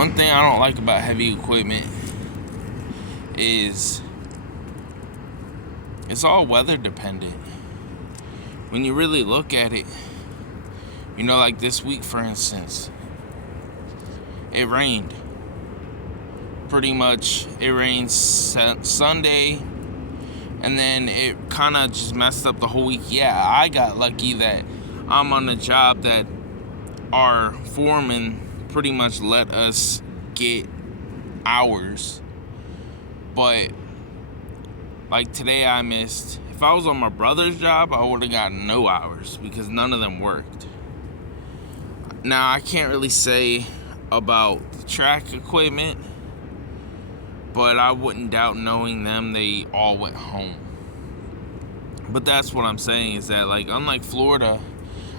One thing I don't like about heavy equipment is it's all weather dependent. When you really look at it, like this week, for instance, it rained. Pretty much, it rained Sunday, and then it kind of just messed up the whole week. Yeah, I got lucky that I'm on a job that our foreman pretty much let us get hours. But like today I missed. If I was on my brother's job, I would have gotten no hours because none of them worked. Now, I can't really say about the track equipment, but I wouldn't doubt knowing them, they all went home. But that's what I'm saying, is that, like, unlike Florida,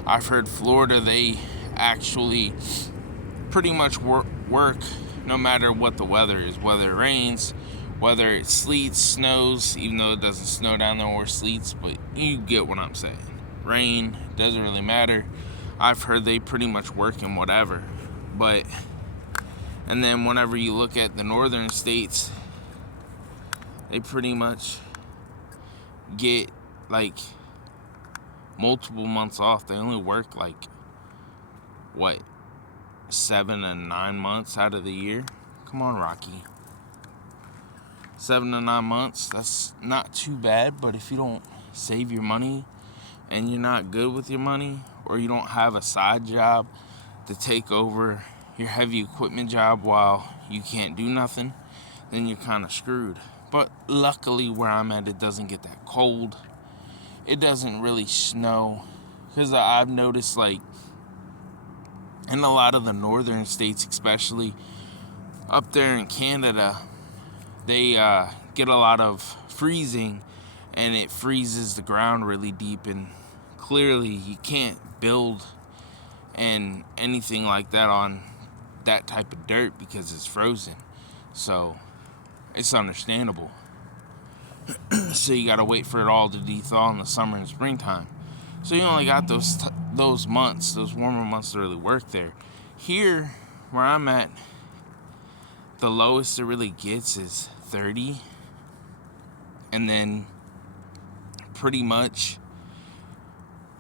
I've heard Florida, they actually pretty much work no matter what the weather is, whether it rains, whether it sleets, snows, even though it doesn't snow down there or sleets, but you get what I'm saying. Rain, doesn't really matter. I've heard they pretty much work in whatever. And then whenever you look at the northern states, they pretty much get like multiple months off. They only work like 7 to 9 months out of the year. Come on, Rocky. 7 to 9 months, that's not too bad. But if you don't save your money and you're not good with your money, or you don't have a side job to take over your heavy equipment job while you can't do nothing, then you're kind of screwed. But luckily where I'm at, it doesn't get that cold. It doesn't really snow, because I've noticed, like, in a lot of the northern states, especially up there in Canada, they get a lot of freezing, and it freezes the ground really deep, and clearly you can't build and anything like that on that type of dirt because it's frozen. So it's understandable. So you gotta wait for it all to de-thaw in the summer and springtime. So you only got those months, those warmer months to really work there. Here, where I'm at, the lowest it really gets is 30. And then pretty much,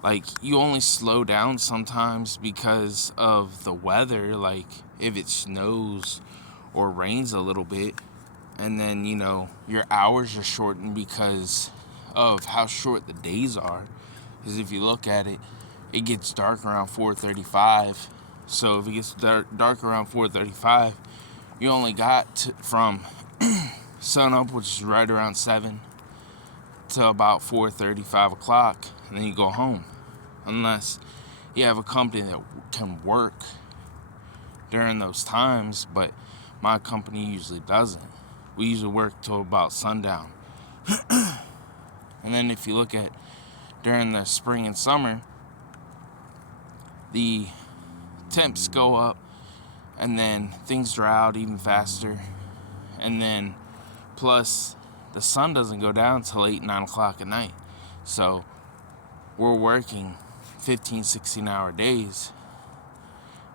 like, you only slow down sometimes because of the weather. Like, if it snows or rains a little bit, and then, your hours are shortened because of how short the days are. Because if you look at it, it gets dark around 4:35. So if it gets dark around 4:35, you only got from sun up, which is right around 7, to about 4:30, 5 o'clock, and then you go home. Unless you have a company that can work during those times, but my company usually doesn't. We usually work till about sundown. And then if you look at during the spring and summer, the temps go up, and then things dry out even faster. And then plus the sun doesn't go down till 8, 9 o'clock at night. So we're working 15, 16-hour days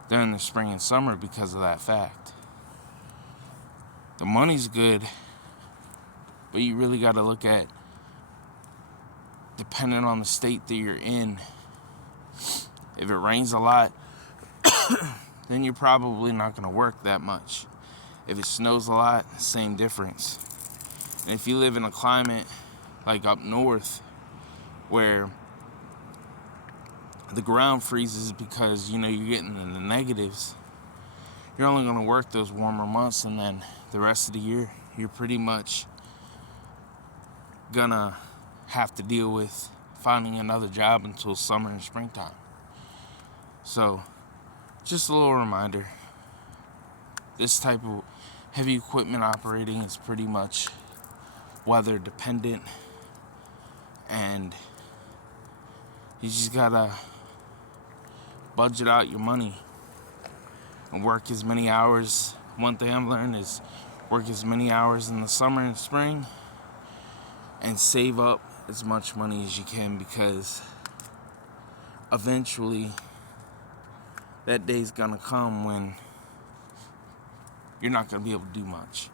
during the spring and summer because of that fact. The money's good, but you really got to look at, depending on the state that you're in, if it rains a lot, then you're probably not going to work that much. If it snows a lot, same difference. And if you live in a climate like up north, where the ground freezes because, you're getting in the negatives, you're only going to work those warmer months, and then the rest of the year, you're pretty much going to have to deal with finding another job until summer and springtime. So, just a little reminder, this type of heavy equipment operating is pretty much weather dependent, and you just gotta budget out your money and work as many hours. One thing I've learned is work as many hours in the summer and spring and save up as much money as you can, because eventually that day's gonna come when you're not going to be able to do much.